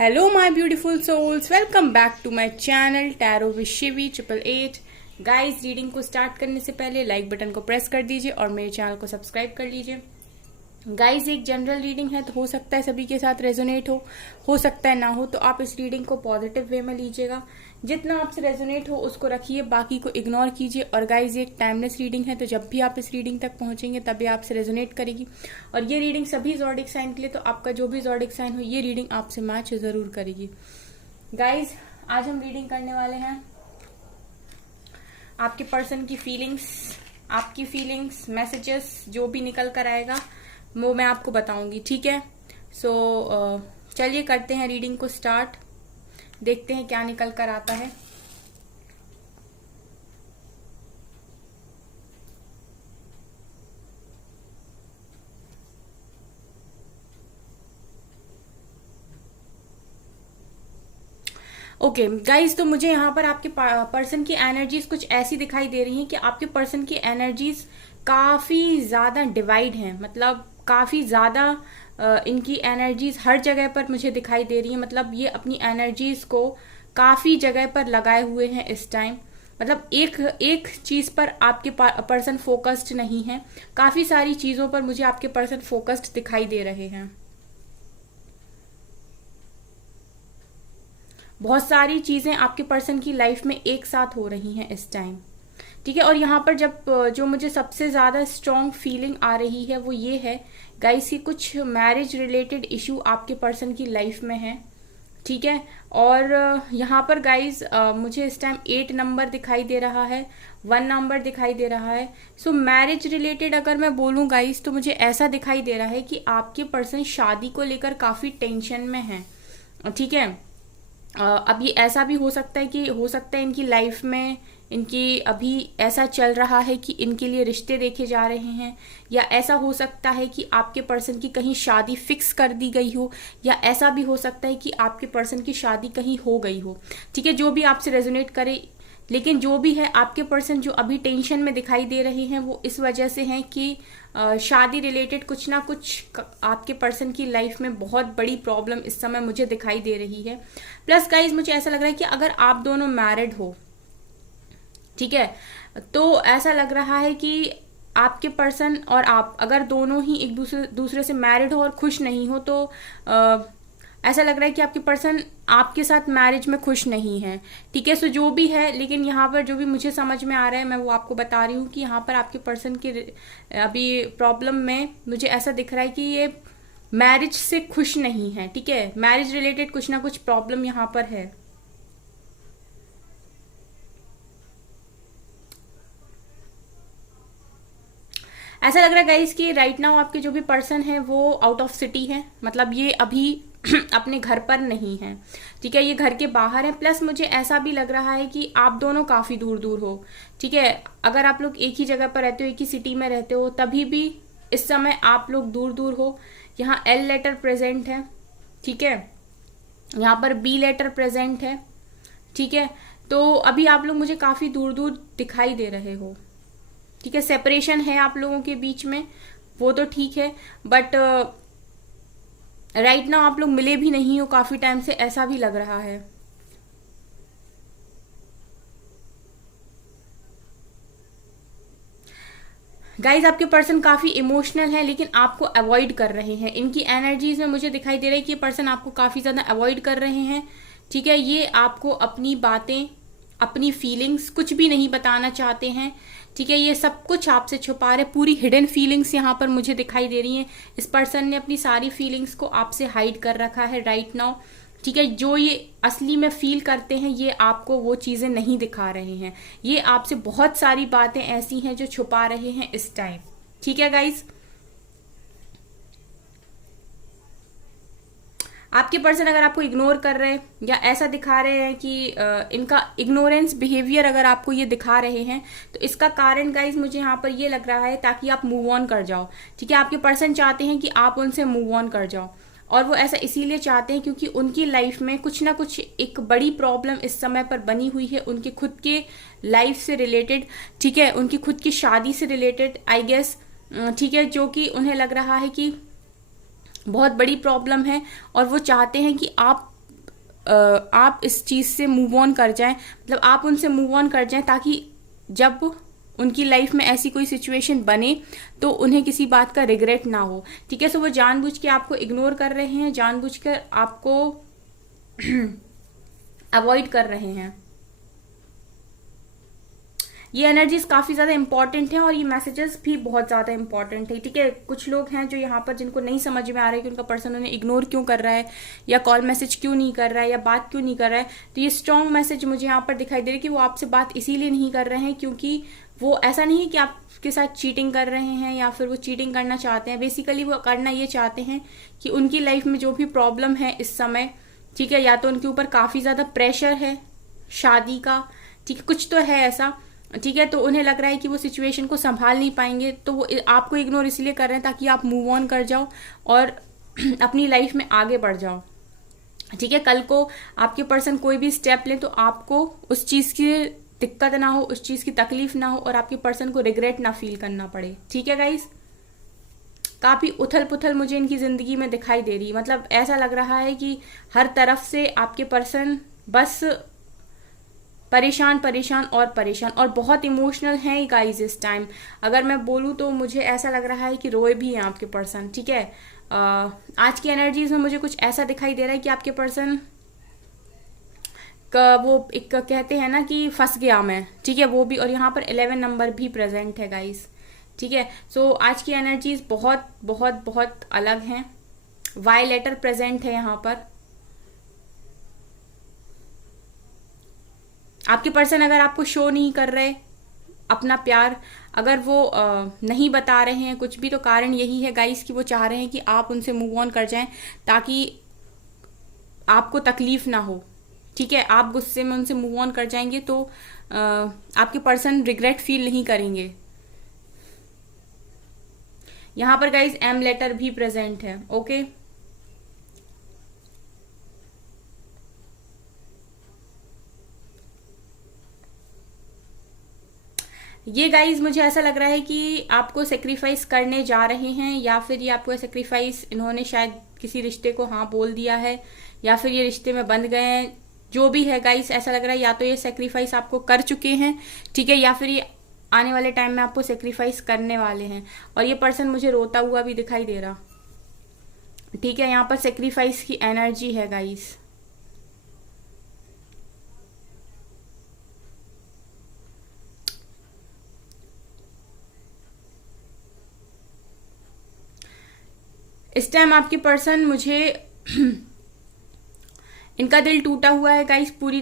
Hello, my beautiful souls. Welcome back to my channel Tarot with Shivi 888. Guys, reading को start करने से पहले like button को press कर दीजिए और मेरे चैनल को सब्सक्राइब कर लीजिए। गाइस, एक जनरल रीडिंग है तो हो सकता है सभी के साथ रेजोनेट हो सकता है ना हो, तो आप इस रीडिंग को पॉजिटिव वे में लीजिएगा। जितना आपसे रेजोनेट हो उसको रखिए, बाकी को इग्नोर कीजिए। और गाइस, ये एक टाइमलेस रीडिंग है, तो जब भी आप इस रीडिंग तक पहुंचेंगे तभी आपसे रेजोनेट करेगी। और ये रीडिंग सभी ज़ोडिक साइन के लिए, तो आपका जो भी ज़ोडिक साइन हो ये रीडिंग आपसे मैच जरूर करेगी। गाइज, आज हम रीडिंग करने वाले हैं आपके पर्सन की फीलिंग्स, आपकी फीलिंग्स, मैसेजेस जो भी निकल कर आएगा वो मैं आपको बताऊंगी, ठीक है। सो चलिए करते हैं रीडिंग को स्टार्ट, देखते हैं क्या निकल कर आता है। ओके गाइज, तो मुझे यहाँ पर आपके पर्सन की एनर्जीज कुछ ऐसी दिखाई दे रही हैं कि आपके पर्सन की एनर्जीज काफी ज्यादा डिवाइड हैं। मतलब काफी ज्यादा इनकी एनर्जीज हर जगह पर मुझे दिखाई दे रही है। मतलब ये अपनी एनर्जीज को काफी जगह पर लगाए हुए हैं इस टाइम। मतलब एक चीज पर आपके पर्सन फोकस्ड नहीं है, काफी सारी चीजों पर मुझे आपके पर्सन फोकस्ड दिखाई दे रहे हैं। बहुत सारी चीजें आपके पर्सन की लाइफ में एक साथ हो रही हैं इस टाइम, ठीक है। और यहाँ पर जो मुझे सबसे ज्यादा स्ट्रॉन्ग फीलिंग आ रही है वो ये है गाइस कि कुछ मैरिज रिलेटेड इशू आपके पर्सन की लाइफ में है, ठीक है। और यहाँ पर गाइस मुझे इस टाइम 8 नंबर दिखाई दे रहा है, 1 नंबर दिखाई दे रहा है। सो मैरिज रिलेटेड अगर मैं बोलूँ गाइस तो मुझे ऐसा दिखाई दे रहा है कि आपके पर्सन शादी को लेकर काफी टेंशन में है, ठीक है। अब ये ऐसा भी हो सकता है इनकी लाइफ में इनकी अभी ऐसा चल रहा है कि इनके लिए रिश्ते देखे जा रहे हैं, या ऐसा हो सकता है कि आपके पर्सन की कहीं शादी फिक्स कर दी गई हो, या ऐसा भी हो सकता है कि आपके पर्सन की शादी कहीं हो गई हो, ठीक है। जो भी आपसे रेजोनेट करे, लेकिन जो भी है आपके पर्सन जो अभी टेंशन में दिखाई दे रहे हैं वो इस वजह से हैं कि शादी रिलेटेड कुछ ना कुछ आपके पर्सन की लाइफ में बहुत बड़ी प्रॉब्लम इस समय मुझे दिखाई दे रही है। प्लस गाइज, मुझे ऐसा लग रहा है कि अगर आप दोनों मैरिड हो, ठीक है, तो ऐसा लग रहा है कि आपके पर्सन और आप अगर दोनों ही एक दूसरे से मैरिड हो और खुश नहीं हो, तो ऐसा लग रहा है कि आपके पर्सन आपके साथ मैरिज में खुश नहीं है, ठीक है। सो जो भी है, लेकिन यहाँ पर जो भी मुझे समझ में आ रहा है मैं वो आपको बता रही हूँ कि यहाँ पर आपके पर्सन के अभी प्रॉब्लम में मुझे ऐसा दिख रहा है कि ये मैरिज से खुश नहीं है, ठीक है। मैरिज रिलेटेड कुछ ना कुछ प्रॉब्लम यहाँ पर है। ऐसा लग रहा है गाइस कि राइट नाउ आपके जो भी पर्सन है वो आउट ऑफ सिटी है, मतलब ये अभी अपने घर पर नहीं है, ठीक है, ये घर के बाहर है। प्लस मुझे ऐसा भी लग रहा है कि आप दोनों काफी दूर दूर हो, ठीक है। अगर आप लोग एक ही जगह पर रहते हो, एक ही सिटी में रहते हो, तभी भी इस समय आप लोग दूर दूर हो। यहाँ एल लेटर प्रेजेंट है, ठीक है, यहाँ पर बी लेटर प्रेजेंट है, ठीक है। तो अभी आप लोग मुझे काफी दूर दूर दिखाई दे रहे हो, ठीक है। सेपरेशन है आप लोगों के बीच में, वो तो ठीक है, बट राइट नाउ आप लोग मिले भी नहीं हो काफी टाइम से, ऐसा भी लग रहा है। गाइज, आपके पर्सन काफी इमोशनल है लेकिन आपको अवॉइड कर रहे हैं। इनकी एनर्जीज में मुझे दिखाई दे रहा है कि ये पर्सन आपको काफी ज्यादा अवॉइड कर रहे हैं, ठीक है। ये आपको अपनी बातें, अपनी फीलिंग्स कुछ भी नहीं बताना चाहते हैं, ठीक है। ये सब कुछ आपसे छुपा रहे, पूरी हिडन फीलिंग्स यहाँ पर मुझे दिखाई दे रही हैं। इस पर्सन ने अपनी सारी फीलिंग्स को आपसे हाइड कर रखा है राइट नाउ, ठीक है। जो ये असली में फील करते हैं ये आपको वो चीजें नहीं दिखा रहे हैं। ये आपसे बहुत सारी बातें ऐसी हैं जो छुपा रहे हैं इस टाइम, ठीक है गाइज। आपके पर्सन अगर आपको इग्नोर कर रहे हैं या ऐसा दिखा रहे हैं कि इनका इग्नोरेंस बिहेवियर अगर आपको ये दिखा रहे हैं, तो इसका कारण गाइज मुझे यहाँ पर ये लग रहा है ताकि आप मूव ऑन कर जाओ, ठीक है। आपके पर्सन चाहते हैं कि आप उनसे मूव ऑन कर जाओ, और वो ऐसा इसीलिए चाहते हैं क्योंकि उनकी लाइफ में कुछ ना कुछ एक बड़ी प्रॉब्लम इस समय पर बनी हुई है, उनके खुद के लाइफ से रिलेटेड, ठीक है, उनकी खुद की शादी से रिलेटेड आई गेस, ठीक है, जो कि उन्हें लग रहा है कि बहुत बड़ी प्रॉब्लम है और वो चाहते हैं कि आप आप इस चीज़ से मूव ऑन कर जाएं, मतलब आप उनसे मूव ऑन कर जाएं, ताकि जब उनकी लाइफ में ऐसी कोई सिचुएशन बने तो उन्हें किसी बात का रिग्रेट ना हो। ठीक है, सो वो जानबूझ के आपको इग्नोर कर रहे हैं, जानबूझ कर आपको अवॉइड कर रहे हैं। ये एनर्जीज काफ़ी ज़्यादा इंपॉर्टेंट हैं और ये मैसेजेस भी बहुत ज़्यादा इंपॉर्टेंट है। ठीक है, कुछ लोग हैं जो यहाँ पर जिनको नहीं समझ में आ रहा है कि उनका पर्सन उन्हें इग्नोर क्यों कर रहा है, या कॉल मैसेज क्यों नहीं कर रहा है, या बात क्यों नहीं कर रहा है। तो ये स्ट्रॉन्ग मैसेज मुझे यहाँ पर दिखाई दे रहा है कि वो आपसे बात इसीलिए नहीं कर रहे हैं क्योंकि वो ऐसा नहीं है कि आपके साथ चीटिंग कर रहे हैं या फिर वो चीटिंग करना चाहते हैं। बेसिकली वो करना ये चाहते हैं कि उनकी लाइफ में जो भी प्रॉब्लम है इस समय, ठीक है, या तो उनके ऊपर काफ़ी ज़्यादा प्रेशर है शादी का, ठीक है, कुछ तो है ऐसा, ठीक है, तो उन्हें लग रहा है कि वो सिचुएशन को संभाल नहीं पाएंगे, तो वो आपको इग्नोर इसलिए कर रहे हैं ताकि आप मूव ऑन कर जाओ और अपनी लाइफ में आगे बढ़ जाओ। ठीक है, कल को आपके पर्सन कोई भी स्टेप ले तो आपको उस चीज़ की दिक्कत ना हो, उस चीज़ की तकलीफ ना हो और आपके पर्सन को रिग्रेट ना फील करना पड़े। ठीक है गाइस, काफ़ी उथल पुथल मुझे इनकी ज़िंदगी में दिखाई दे रही, मतलब ऐसा लग रहा है कि हर तरफ से आपके पर्सन बस परेशान परेशान और परेशान, और बहुत इमोशनल हैं गाइस इस टाइम। अगर मैं बोलूँ तो मुझे ऐसा लग रहा है कि रोए भी हैं आपके पर्सन। ठीक है, आज की एनर्जीज में मुझे कुछ ऐसा दिखाई दे रहा है कि आपके पर्सन का वो एक कहते हैं ना कि फंस गया मैं, ठीक है, वो भी, और यहाँ पर 11 नंबर भी प्रेजेंट है गाइस। ठीक है, सो आज की एनर्जीज बहुत बहुत बहुत अलग हैं। वाई लेटर प्रेजेंट है यहाँ पर। आपके पर्सन अगर आपको शो नहीं कर रहे अपना प्यार, अगर वो नहीं बता रहे हैं कुछ भी, तो कारण यही है गाइस कि वो चाह रहे हैं कि आप उनसे मूव ऑन कर जाएं ताकि आपको तकलीफ ना हो। ठीक है, आप गुस्से में उनसे मूव ऑन कर जाएंगे तो आपके पर्सन रिग्रेट फील नहीं करेंगे। यहां पर गाइस एम लेटर भी प्रेजेंट है। ओके, ये गाइज मुझे ऐसा लग रहा है कि आपको सेक्रीफाइस करने जा रहे हैं, या फिर ये आपको सेक्रीफाइस, इन्होंने शायद किसी रिश्ते को हाँ बोल दिया है, या फिर ये रिश्ते में बंध गए हैं। जो भी है गाइस, ऐसा लग रहा है या तो ये सेक्रीफाइस आपको कर चुके हैं, ठीक है, या फिर ये आने वाले टाइम में आपको सेक्रीफाइस करने वाले हैं। और ये पर्सन मुझे रोता हुआ भी दिखाई दे रहा। ठीक है, यहाँ पर सेक्रीफाइस की एनर्जी है गाइस। इस टाइम आपके पर्सन मुझे इनका दिल टूटा हुआ है गाइस, पूरी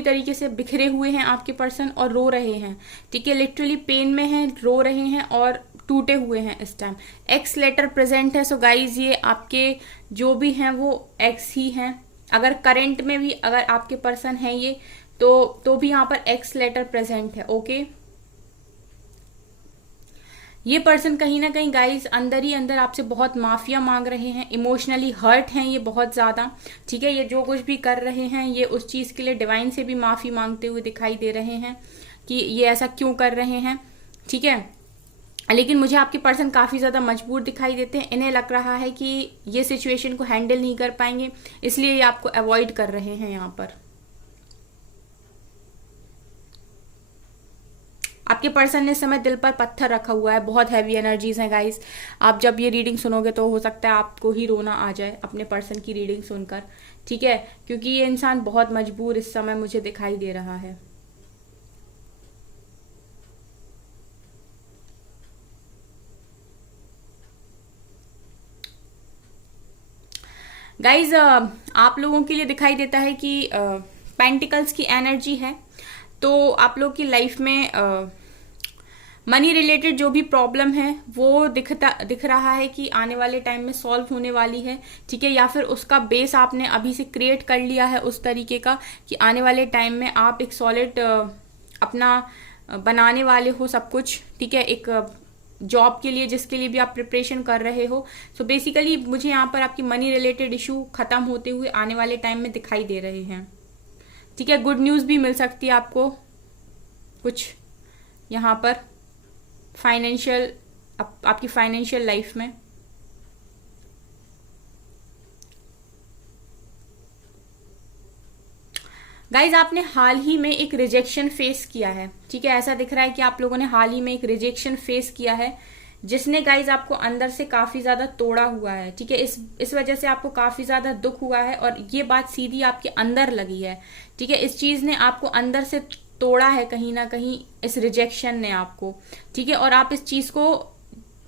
तरीके से बिखरे हुए हैं आपके पर्सन और रो रहे हैं। ठीक है, लिटरली पेन में हैं, रो रहे हैं और टूटे हुए हैं इस टाइम। एक्स लेटर प्रेजेंट है। सो गाइस, ये आपके जो भी हैं वो एक्स ही हैं। अगर करंट में भी अगर आपके पर्सन है ये, तो भी यहाँ पर एक्स लेटर प्रेजेंट है। ओके, ये पर्सन कहीं ना कहीं गाइस अंदर ही अंदर आपसे बहुत माफिया मांग रहे हैं, इमोशनली हर्ट हैं ये बहुत ज्यादा। ठीक है, ये जो कुछ भी कर रहे हैं ये उस चीज के लिए डिवाइन से भी माफी मांगते हुए दिखाई दे रहे हैं कि ये ऐसा क्यों कर रहे हैं। ठीक है, लेकिन मुझे आपके पर्सन काफी ज्यादा मजबूर दिखाई देते हैं। इन्हें लग रहा है कि ये सिचुएशन को हैंडल नहीं कर पाएंगे, इसलिए ये आपको अवॉइड कर रहे हैं। यहाँ पर आपके पर्सन ने इस समय दिल पर पत्थर रखा हुआ है, बहुत हैवी एनर्जीज हैं गाइस। आप जब ये रीडिंग सुनोगे तो हो सकता है आपको ही रोना आ जाए अपने पर्सन की रीडिंग सुनकर। ठीक है, क्योंकि ये इंसान बहुत मजबूर इस समय मुझे दिखाई दे रहा है। गाइज आप लोगों के लिए दिखाई देता है कि पेंटिकल्स की एनर्जी है, तो आप लोग की लाइफ में मनी रिलेटेड जो भी प्रॉब्लम है वो दिख रहा है कि आने वाले टाइम में सॉल्व होने वाली है। ठीक है, या फिर उसका बेस आपने अभी से क्रिएट कर लिया है उस तरीके का कि आने वाले टाइम में आप एक सॉलिड अपना बनाने वाले हो सब कुछ। ठीक है, एक जॉब के लिए जिसके लिए भी आप प्रिपरेशन कर रहे हो। सो बेसिकली मुझे यहाँ पर आपकी मनी रिलेटेड इशू खत्म होते हुए आने वाले टाइम में दिखाई दे रहे हैं। ठीक है, गुड न्यूज़ भी मिल सकती है आपको कुछ यहाँ पर फाइनेंशियल, आपकी फाइनेंशियल लाइफ में। गाइज आपने हाल ही में एक रिजेक्शन फेस किया है, ठीक है, ऐसा दिख रहा है कि आप लोगों ने हाल ही में एक रिजेक्शन फेस किया है जिसने गाइज आपको अंदर से काफी ज्यादा तोड़ा हुआ है, ठीक है। इस वजह से आपको काफी ज्यादा दुख हुआ है और ये बात सीधी आपके अंदर लगी है, ठीक है। इस चीज ने आपको अंदर से तोड़ा है कहीं ना कहीं, इस रिजेक्शन ने आपको, ठीक है। और आप इस चीज को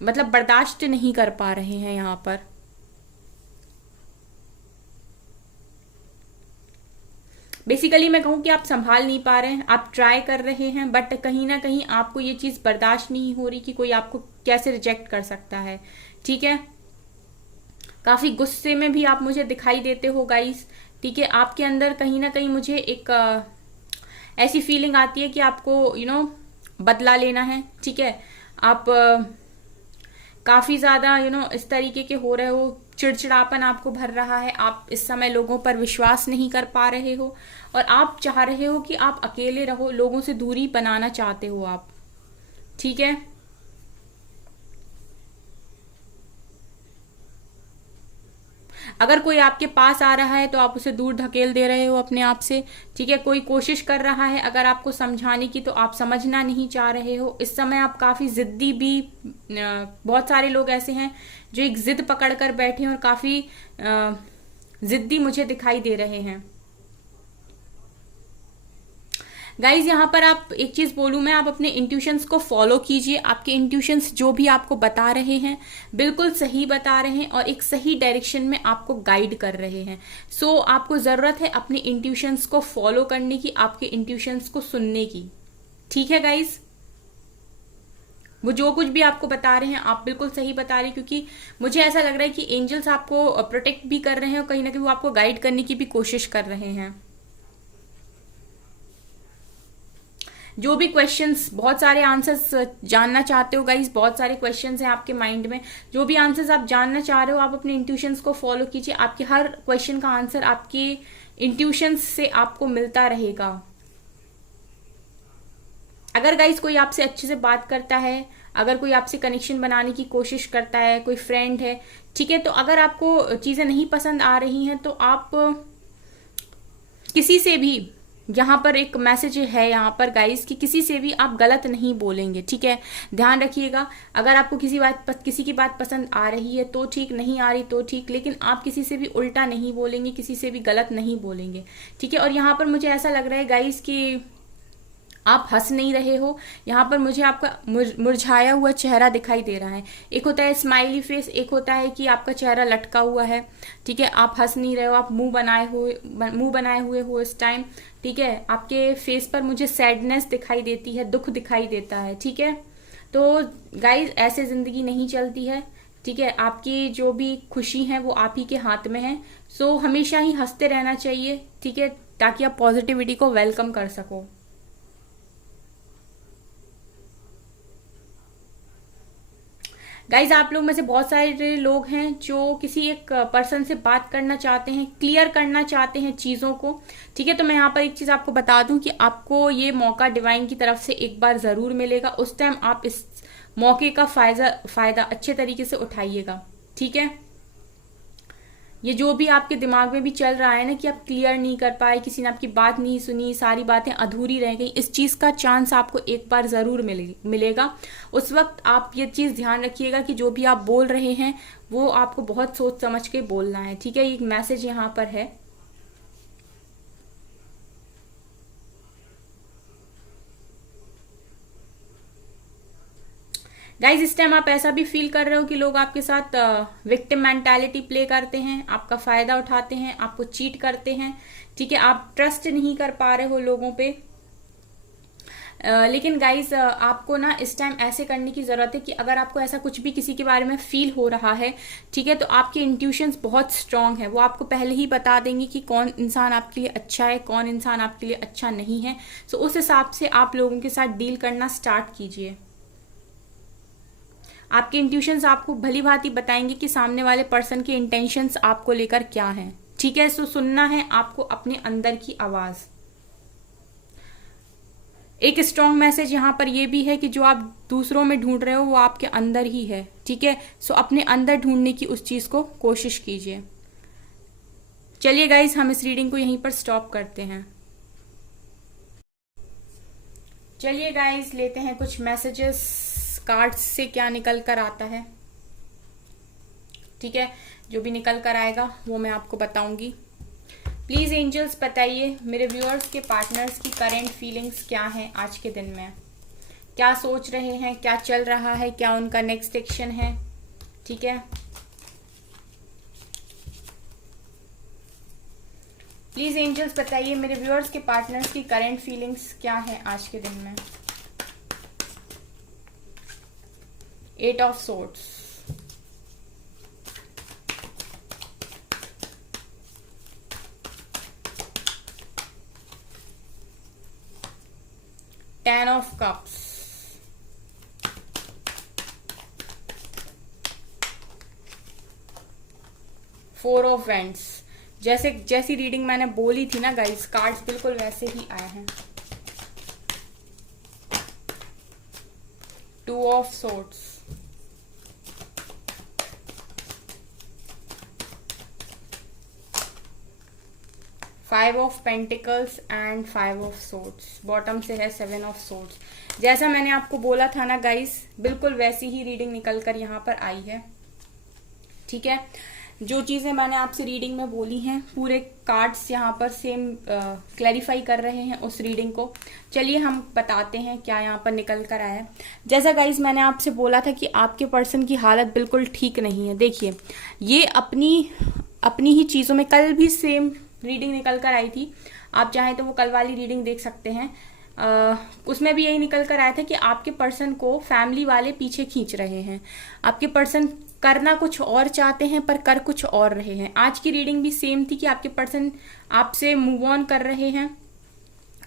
मतलब बर्दाश्त नहीं कर पा रहे हैं यहाँ पर। बेसिकली मैं कहूँ कि आप संभाल नहीं पा रहे हैं, आप ट्राई कर रहे हैं, बट कहीं ना कहीं आपको ये चीज बर्दाश्त नहीं हो रही कि कोई आपको कैसे रिजेक्ट कर सकता है, ठीक है। काफी गुस्से में भी आप मुझे दिखाई देते हो गाइस, ठीक है। आपके अंदर कहीं ना कहीं मुझे एक ऐसी फीलिंग आती है कि आपको बदला लेना है, ठीक है। आप काफी ज्यादा इस तरीके के हो रहे हो, चिड़चिड़ापन आपको भर रहा है, आप इस समय लोगों पर विश्वास नहीं कर पा रहे हो और आप चाह रहे हो कि आप अकेले रहो, लोगों से दूरी बनाना चाहते हो आप, ठीक है। अगर कोई आपके पास आ रहा है तो आप उसे दूर धकेल दे रहे हो अपने आप से, ठीक है। कोई कोशिश कर रहा है अगर आपको समझाने की तो आप समझना नहीं चाह रहे हो। इस समय आप काफी जिद्दी भी, बहुत सारे लोग ऐसे हैं जो एक जिद पकड़ कर बैठे हैं और काफी जिद्दी मुझे दिखाई दे रहे हैं गाइज। यहाँ पर आप एक चीज बोलूं मैं, आप अपने इंट्यूशंस को फॉलो कीजिए। आपके इंट्यूशंस जो भी आपको बता रहे हैं बिल्कुल सही बता रहे हैं और एक सही डायरेक्शन में आपको गाइड कर रहे हैं। सो आपको जरूरत है अपने इंट्यूशंस को फॉलो करने की, आपके इंट्यूशंस को सुनने की, ठीक है गाइज। वो जो कुछ भी आपको बता रहे हैं आप बिल्कुल सही बता रहे हैं, क्योंकि मुझे ऐसा लग रहा है कि एंजल्स आपको प्रोटेक्ट भी कर रहे हैं और कहीं ना कहीं वो आपको गाइड करने की भी कोशिश कर रहे हैं। जो भी क्वेश्चंस, बहुत सारे आंसर्स जानना चाहते हो गाइस, बहुत सारे क्वेश्चंस हैं आपके माइंड में, जो भी आंसर्स आप जानना चाह रहे हो आप अपने इंट्यूशंस को फॉलो कीजिए। आपके हर क्वेश्चन का आंसर आपके इंट्यूशंस से आपको मिलता रहेगा। अगर गाइस कोई आपसे अच्छे से बात करता है, अगर कोई आपसे कनेक्शन बनाने की कोशिश करता है, कोई फ्रेंड है, ठीक है, तो अगर आपको चीजें नहीं पसंद आ रही हैं तो आप किसी से भी, यहाँ पर एक मैसेज है यहाँ पर गाइस कि किसी से भी आप गलत नहीं बोलेंगे, ठीक है। ध्यान रखिएगा, अगर आपको किसी की बात पसंद आ रही है तो ठीक, नहीं आ रही तो ठीक, लेकिन आप किसी से भी उल्टा नहीं बोलेंगे, किसी से भी गलत नहीं बोलेंगे, ठीक है। और यहाँ पर मुझे ऐसा लग रहा है गाइस कि आप हंस नहीं रहे हो, यहाँ पर मुझे आपका मुरझाया हुआ चेहरा दिखाई दे रहा है। एक होता है स्माइली फेस, एक होता है कि आपका चेहरा लटका हुआ है, ठीक है। आप हंस नहीं रहे हो, आप मुंह बनाए हुए हो इस टाइम, ठीक है। आपके फेस पर मुझे सैडनेस दिखाई देती है, दुख दिखाई देता है, ठीक है। तो गाइज ऐसे जिंदगी नहीं चलती है, ठीक है। आपकी जो भी खुशी है वो आप ही के हाथ में है। सो हमेशा ही हंसते रहना चाहिए, ठीक है, ताकि आप पॉजिटिविटी को वेलकम कर सको। गाइज आप लोग में से बहुत सारे लोग हैं जो किसी एक पर्सन से बात करना चाहते हैं, क्लियर करना चाहते हैं चीजों को, ठीक है। तो मैं यहाँ पर एक चीज आपको बता दूं कि आपको ये मौका डिवाइन की तरफ से एक बार जरूर मिलेगा, उस टाइम आप इस मौके का फायदा अच्छे तरीके से उठाइएगा, ठीक है। ये जो भी आपके दिमाग में भी चल रहा है ना कि आप क्लियर नहीं कर पाए, किसी ने आपकी बात नहीं सुनी, सारी बातें अधूरी रह गई, इस चीज का चांस आपको एक बार जरूर मिलेगा। उस वक्त आप ये चीज ध्यान रखिएगा कि जो भी आप बोल रहे हैं वो आपको बहुत सोच समझ के बोलना है, ठीक है। एक मैसेज यहाँ पर है। गाइज इस टाइम आप ऐसा भी फील कर रहे हो कि लोग आपके साथ विक्टिम मेंटालिटी प्ले करते हैं, आपका फायदा उठाते हैं, आपको चीट करते हैं, ठीक है। आप ट्रस्ट नहीं कर पा रहे हो लोगों पे। लेकिन गाइज आपको ना इस टाइम ऐसे करने की जरूरत है कि अगर आपको ऐसा कुछ भी किसी के बारे में फील हो रहा है, ठीक है, तो आपके इंट्यूशंस बहुत स्ट्रांग है, वो आपको पहले ही बता देंगे कि कौन इंसान आपके लिए अच्छा है, कौन इंसान आपके लिए अच्छा नहीं है। सो उस हिसाब से आप लोगों के साथ डील करना स्टार्ट कीजिए। आपके इंट्यूशंस आपको भली भांति बताएंगे कि सामने वाले पर्सन के इंटेंशंस आपको लेकर क्या हैं, ठीक है। सो सुनना है आपको अपने अंदर की आवाज। एक स्ट्रॉन्ग मैसेज यहाँ पर यह भी है कि जो आप दूसरों में ढूंढ रहे हो वो आपके अंदर ही है, ठीक है। सो अपने अंदर ढूंढने की उस चीज को कोशिश कीजिए। चलिए गाइज हम इस रीडिंग को यहीं पर स्टॉप करते हैं। चलिए गाइस, लेते हैं कुछ मैसेजेस कार्ड्स से क्या निकल कर आता है। ठीक है, जो भी निकल कर आएगा वो मैं आपको बताऊंगी। प्लीज एंजल्स बताइए मेरे व्यूअर्स के पार्टनर्स की करेंट फीलिंग्स क्या हैं आज के दिन में, क्या सोच रहे हैं, क्या चल रहा है, क्या उनका नेक्स्ट एक्शन है। ठीक है, प्लीज एंजल्स बताइए मेरे व्यूअर्स के पार्टनर्स की करेंट फीलिंग्स क्या है आज के दिन में। 8 of swords, Ten of Cups, Four of Wands। जैसी रीडिंग मैंने बोली थी ना गाइस, कार्ड्स बिल्कुल वैसे ही आए हैं। 2 of Swords, 5 of pentacles and 5 of swords. Bottom से है 7 ऑफ सोर्ड्स। जैसा मैंने आपको बोला था ना गाइस, बिल्कुल वैसी ही रीडिंग निकल कर यहाँ पर आई है। ठीक है, जो चीजें मैंने आपसे रीडिंग में बोली हैं पूरे कार्ड्स यहाँ पर सेम क्लैरिफाई कर रहे हैं उस रीडिंग को। चलिए हम बताते हैं क्या यहाँ पर निकल कर आया है। जैसा गाइस मैंने आपसे बोला था कि आपके पर्सन की हालत बिल्कुल ठीक नहीं है। देखिए, ये अपनी ही चीजों में, कल भी सेम रीडिंग निकल कर आई थी, आप चाहें तो वो कल वाली रीडिंग देख सकते हैं। उसमें भी यही निकल कर आया था कि आपके पर्सन को फैमिली वाले पीछे खींच रहे हैं। आपके पर्सन करना कुछ और चाहते हैं पर कर कुछ और रहे हैं। आज की रीडिंग भी सेम थी कि आपके पर्सन आपसे मूव ऑन कर रहे हैं,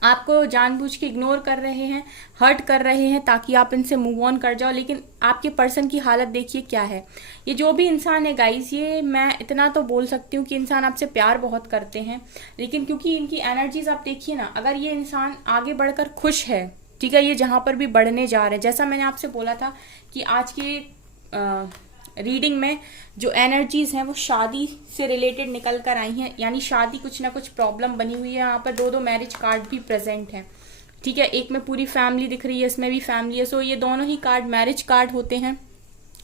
आपको जानबूझ के इग्नोर कर रहे हैं, हर्ट कर रहे हैं ताकि आप इनसे मूव ऑन कर जाओ। लेकिन आपके पर्सन की हालत देखिए क्या है। ये जो भी इंसान है गाइस, ये मैं इतना तो बोल सकती हूँ कि इंसान आपसे प्यार बहुत करते हैं, लेकिन क्योंकि इनकी एनर्जीज आप देखिए ना, अगर ये इंसान आगे बढ़कर खुश है, ठीक है, ये जहां पर भी बढ़ने जा रहे हैं, जैसा मैंने आपसे बोला था कि आज की रीडिंग में जो एनर्जीज हैं वो शादी से रिलेटेड निकल कर आई हैं, यानी शादी कुछ ना कुछ प्रॉब्लम बनी हुई है। यहाँ पर 2 मैरिज कार्ड भी प्रेजेंट हैं। ठीक है, एक में पूरी फैमिली दिख रही है, इसमें भी फैमिली है। सो ये दोनों ही कार्ड मैरिज कार्ड होते हैं,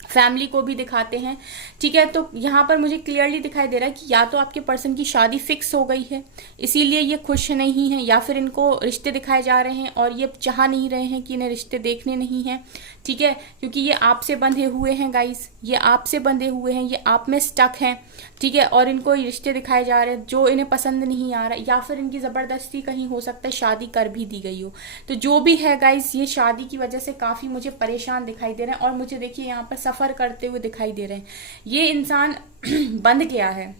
फैमिली को भी दिखाते हैं। ठीक है, तो यहाँ पर मुझे क्लियरली दिखाई दे रहा है कि या तो आपके पर्सन की शादी फिक्स हो गई है इसीलिए ये खुश नहीं है, या फिर इनको रिश्ते दिखाए जा रहे हैं और ये चाह नहीं रहे हैं कि इन्हें रिश्ते देखने नहीं हैं। ठीक है, क्योंकि ये आपसे बंधे हुए हैं गाइस, ये आपसे बंधे हुए हैं, ये आप में स्टक हैं। ठीक है, और इनको रिश्ते दिखाए जा रहे हैं जो इन्हें पसंद नहीं आ रहा, या फिर इनकी जबरदस्ती कहीं हो सकता है शादी कर भी दी गई हो। तो जो भी है गाइस, ये शादी की वजह से काफी मुझे परेशान दिखाई दे रहे हैं और मुझे देखिए यहाँ पर सफर करते हुए दिखाई दे रहे हैं। ये इंसान बंध गया है।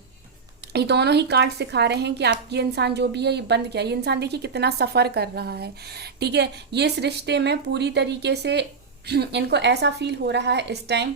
ये दोनों ही कार्ड सिखा रहे हैं कि आपकी इंसान जो भी है ये बंद गया। ये इंसान देखिए कितना सफर कर रहा है। ठीक है, ये इस रिश्ते में पूरी तरीके से इनको ऐसा फील हो रहा है इस टाइम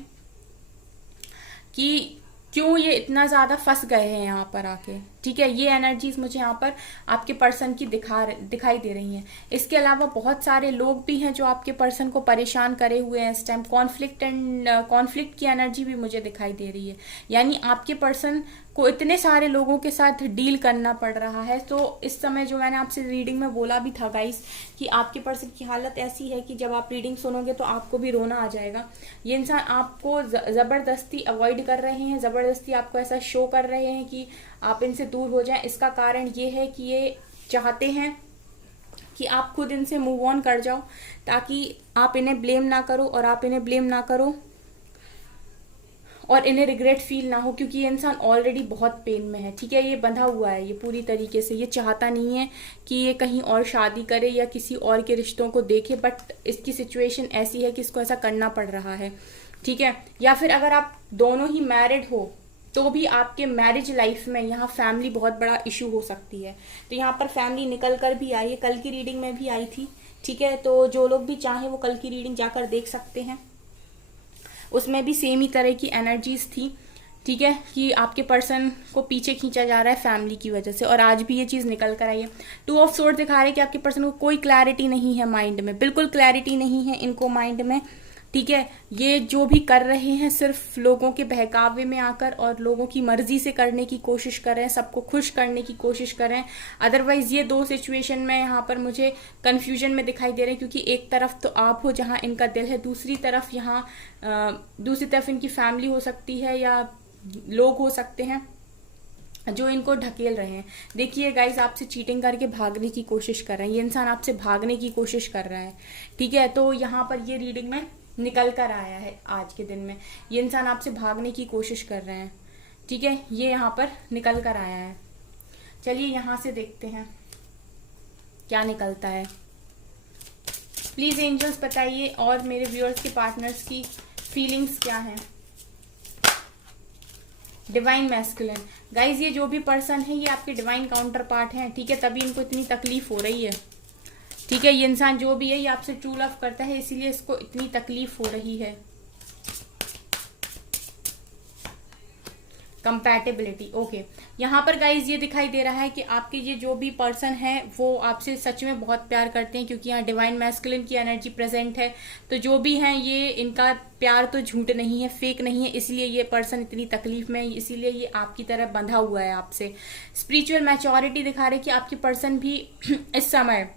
कि क्यों ये इतना ज्यादा फंस गए हैं यहाँ पर आके। ठीक है, ये एनर्जीज मुझे यहाँ पर आपके पर्सन की दिखाई दे रही हैं। इसके अलावा बहुत सारे लोग भी हैं जो आपके पर्सन को परेशान करे हुए हैं इस टाइम। कॉन्फ्लिक्ट की एनर्जी भी मुझे दिखाई दे रही है, यानी आपके पर्सन को इतने सारे लोगों के साथ डील करना पड़ रहा है। तो इस समय जो मैंने आपसे रीडिंग में बोला भी था गाइस कि आपके पर्सन की हालत ऐसी है कि जब आप रीडिंग सुनोगे तो आपको भी रोना आ जाएगा। ये इंसान आपको जबरदस्ती अवॉइड कर रहे हैं, जबरदस्ती आपको ऐसा शो कर रहे हैं कि आप इनसे दूर हो जाएं। इसका कारण ये है कि ये चाहते हैं कि आप खुद इनसे मूव ऑन कर जाओ ताकि आप इन्हें ब्लेम ना करो और आप इन्हें ब्लेम ना करो और इन्हें रिग्रेट फील ना हो, क्योंकि ये इंसान ऑलरेडी बहुत पेन में है। ठीक है, ये बंधा हुआ है, ये पूरी तरीके से ये चाहता नहीं है कि ये कहीं और शादी करे या किसी और के रिश्तों को देखे, बट इसकी सिचुएशन ऐसी है कि इसको ऐसा करना पड़ रहा है। ठीक है, या फिर अगर आप दोनों ही मैरिड हो तो भी आपके मैरिज लाइफ में यहाँ फैमिली बहुत बड़ा इशू हो सकती है। तो यहाँ पर फैमिली निकल कर भी आई है, कल की रीडिंग में भी आई थी। ठीक है, तो जो लोग भी चाहें वो कल की रीडिंग जाकर देख सकते हैं, उसमें भी सेम ही तरह की एनर्जीज थी। ठीक है, कि आपके पर्सन को पीछे खींचा जा रहा है फैमिली की वजह से, और आज भी ये चीज निकल कर आई है। 2 ऑफ सोर्ड दिखा रहे हैं कि आपके पर्सन को कोई क्लैरिटी नहीं है माइंड में, बिल्कुल क्लैरिटी नहीं है इनको माइंड में। ठीक है, ये जो भी कर रहे हैं सिर्फ लोगों के बहकावे में आकर और लोगों की मर्जी से करने की कोशिश कर रहे हैं, सबको खुश करने की कोशिश कर रहे हैं। अदरवाइज ये दो सिचुएशन में यहाँ पर मुझे कंफ्यूजन में दिखाई दे रहे हैं, क्योंकि एक तरफ तो आप हो जहाँ इनका दिल है, दूसरी तरफ यहाँ दूसरी तरफ इनकी फैमिली हो सकती है या लोग हो सकते हैं जो इनको ढकेल रहे हैं। देखिए गाइस, आपसे चीटिंग करके भागने की कोशिश कर रहे हैं, ये इंसान आपसे भागने की कोशिश कर रहा है। ठीक है, तो यहाँ पर ये रीडिंग में निकल कर आया है आज के दिन में, ये इंसान आपसे भागने की कोशिश कर रहे हैं। ठीक है, ये यहाँ पर निकल कर आया है। चलिए यहाँ से देखते हैं क्या निकलता है। प्लीज एंजल्स बताइए और मेरे व्यूअर्स के पार्टनर्स की फीलिंग्स क्या हैं। डिवाइन मैस्कुलिन, गाइज ये जो भी पर्सन है ये आपके डिवाइन काउंटर पार्ट है। ठीक है, तभी इनको इतनी तकलीफ हो रही है। ठीक है, ये इंसान जो भी है ये आपसे ट्रू लव करता है, इसीलिए इसको इतनी तकलीफ हो रही है। Compatibility, okay. यहाँ पर गाइज ये दिखाई दे रहा है कि आपके ये जो भी पर्सन है वो आपसे सच में बहुत प्यार करते हैं, क्योंकि यहाँ डिवाइन मैस्कुलिन की एनर्जी प्रेजेंट है। तो जो भी हैं ये इनका प्यार तो झूठ नहीं है, फेक नहीं है, इसलिए ये पर्सन इतनी तकलीफ में है, इसीलिए ये आपकी तरह बंधा हुआ है आपसे। स्पिरिचुअल मैच्योरिटी दिखा रहे कि आपके पर्सन भी इस समय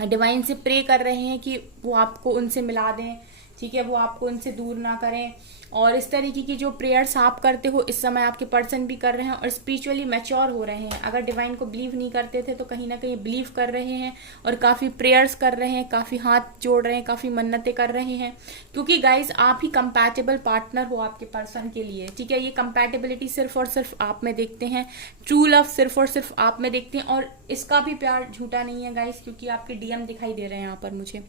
डिवाइन से प्रे कर रहे हैं कि वो आपको उनसे मिला दें। ठीक है, वो आपको उनसे दूर ना करें। और इस तरीके की जो प्रेयर्स आप करते हो इस समय आपके पर्सन भी कर रहे हैं और स्पिरिचुअली मैच्योर हो रहे हैं। अगर डिवाइन को बिलीव नहीं करते थे तो कहीं ना कहीं बिलीव कर रहे हैं और काफ़ी प्रेयर्स कर रहे हैं, काफ़ी हाथ जोड़ रहे हैं, काफ़ी मन्नतें कर रहे हैं, क्योंकि गाइज आप ही कंपैटिबल पार्टनर हो आपके पर्सन के लिए। ठीक है, ये कंपैटिबिलिटी सिर्फ और सिर्फ आप में देखते हैं, ट्रू लव सिर्फ और सिर्फ आप में देखते हैं। और इसका भी प्यार झूठा नहीं है गाइज, क्योंकि आपके डीएम दिखाई दे रहे हैं यहाँ पर मुझे।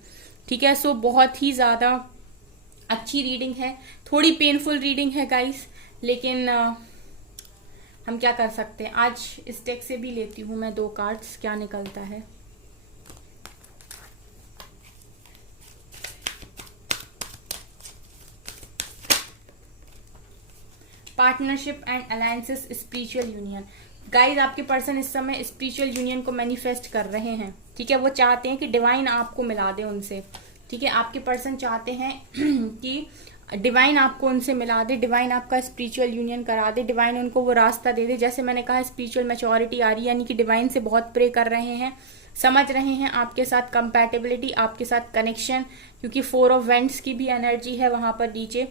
ठीक है, सो बहुत ही ज़्यादा अच्छी रीडिंग है, थोड़ी पेनफुल रीडिंग है गाइस, लेकिन हम क्या कर सकते हैं। आज इस डेक से भी लेती हूं मैं 2 कार्ड्स, क्या निकलता है। Partnership and alliances, spiritual union. Guys आपके पर्सन इस समय स्पिरिचुअल यूनियन को मैनिफेस्ट कर रहे हैं। ठीक है, वो चाहते हैं कि डिवाइन आपको मिला दे उनसे। ठीक है, आपके पर्सन चाहते हैं कि डिवाइन आपको उनसे मिला दे, डिवाइन आपका स्पिरिचुअल यूनियन करा दे, डिवाइन उनको वो रास्ता दे दे। जैसे मैंने कहा स्पिरिचुअल मैच्योरिटी आ रही है, यानी कि डिवाइन से बहुत प्रे कर रहे हैं, समझ रहे हैं आपके साथ कंपैटिबिलिटी, आपके साथ कनेक्शन, क्योंकि 4 ऑफ वेंट्स की भी एनर्जी है वहां पर नीचे।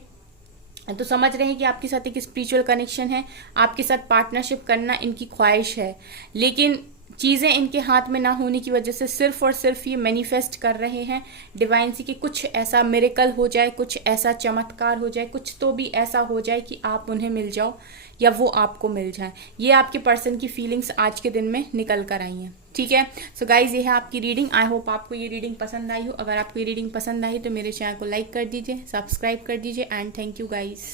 तो समझ रहे हैं कि आपके साथ एक स्पिरिचुअल कनेक्शन है, आपके साथ पार्टनरशिप करना इनकी ख्वाहिश है। लेकिन चीज़ें इनके हाथ में ना होने की वजह से सिर्फ और सिर्फ ये मैनिफेस्ट कर रहे हैं डिवाइन से कि कुछ ऐसा मिरेकल हो जाए, कुछ ऐसा चमत्कार हो जाए, कुछ तो भी ऐसा हो जाए कि आप उन्हें मिल जाओ या वो आपको मिल जाए। ये आपके पर्सन की फीलिंग्स आज के दिन में निकल कर आई हैं। ठीक है, सो गाइज ये है आपकी रीडिंग। आई होप आपको ये रीडिंग पसंद आई हो। अगर आपको ये रीडिंग पसंद आई तो मेरे चैनल को लाइक कर दीजिए, सब्सक्राइब कर दीजिए एंड थैंक यू गाइज।